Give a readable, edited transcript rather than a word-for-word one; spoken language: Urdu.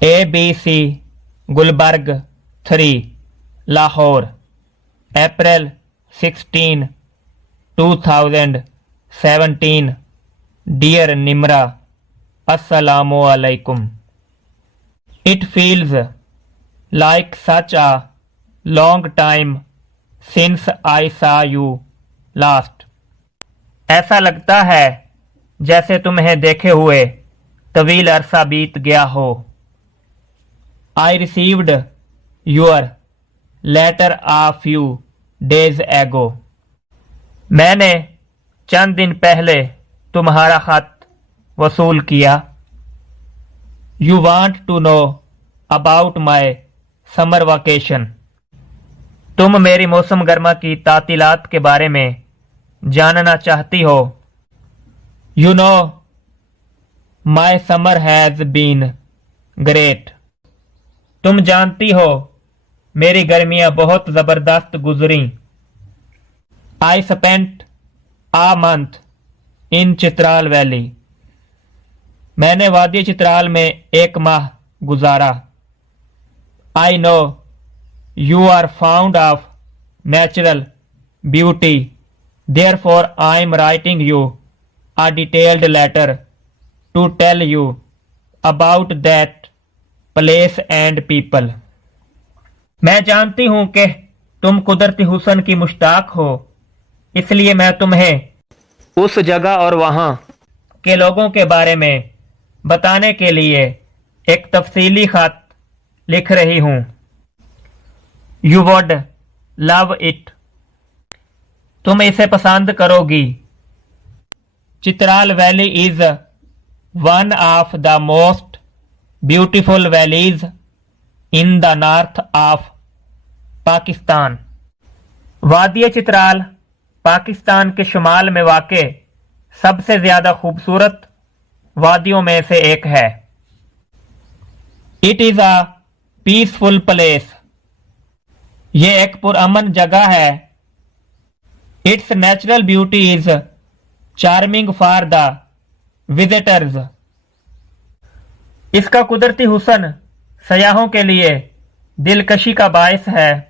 ABC Gulbarg 3 Lahore April 16 2017 Dear Nimra, Assalamu alaikum. It feels like such a long time since I saw you last. ایسا لگتا ہے جیسے تمہیں دیکھے ہوئے طویل عرصہ بیت گیا ہو. I received your letter a few days ago. میں نے چند دن پہلے تمہارا خط وصول کیا. You want to know about my summer vacation. تم میری موسم گرما کی تعطیلات کے بارے میں جاننا چاہتی ہو. You know, my summer has been great. تم جانتی ہو میری گرمیاں بہت زبردست گزریں. I spent a month in Chitral valley. میں نے وادی چترال میں 1 ماہ گزارا. I know you are fond of natural beauty. Therefore I am writing you a detailed letter to tell you about that place and people. میں جانتی ہوں کہ تم قدرتی حسن کی مشتاق ہو، اس لیے میں تمہیں اس جگہ اور وہاں کے لوگوں کے بارے میں بتانے کے لیے ایک تفصیلی خط لکھ رہی ہوں. You would love it. تم اسے پسند کرو گی. Chitral valley is one of the most beautiful valleys in the north of Pakistan. وادی چترال پاکستان کے شمال میں واقع سب سے زیادہ خوبصورت وادیوں میں سے ایک ہے. It is a peaceful place. یہ ایک پرامن جگہ ہے. Its natural beauty is charming for the visitors. اس کا قدرتی حسن سیاحوں کے لیے دلکشی کا باعث ہے.